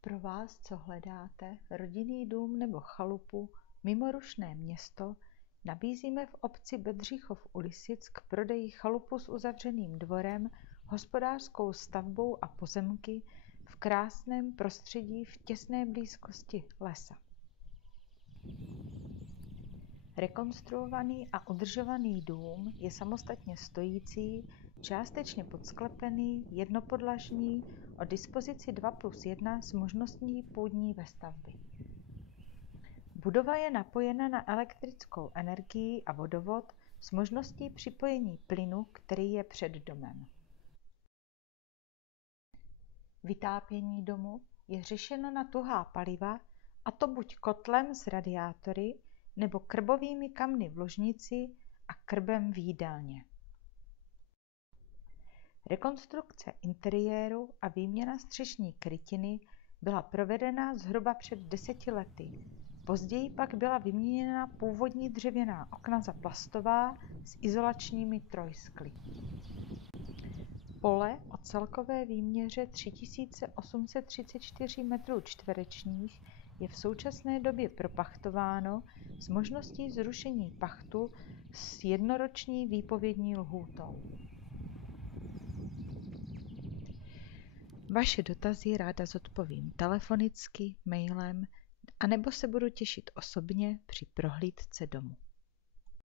Pro vás, co hledáte rodinný dům nebo chalupu mimo rušné město, nabízíme v obci Bedřichov u Lisic k prodeji chalupu s uzavřeným dvorem, hospodářskou stavbou a pozemky v krásném prostředí v těsné blízkosti lesa. Rekonstruovaný a udržovaný dům je samostatně stojící, částečně podsklepený, jednopodlažní, o dispozici 2+1 s možností půdní vestavby. Budova je napojena na elektrickou energii a vodovod s možností připojení plynu, který je před domem. Vytápění domu je řešeno na tuhá paliva, a to buď kotlem s radiátory, nebo krbovými kamny v ložnici a krbem v jídelně. Rekonstrukce interiéru a výměna střešní krytiny byla provedena zhruba před 10 lety. Později pak byla vyměněna původní dřevěná okna za plastová s izolačními trojskly. Pole o celkové výměře 3834 m2 je v současné době propachtováno s možností zrušení pachtu s jednoroční výpovědní lhůtou. Vaše dotazy ráda zodpovím telefonicky, mailem, anebo se budu těšit osobně při prohlídce domu.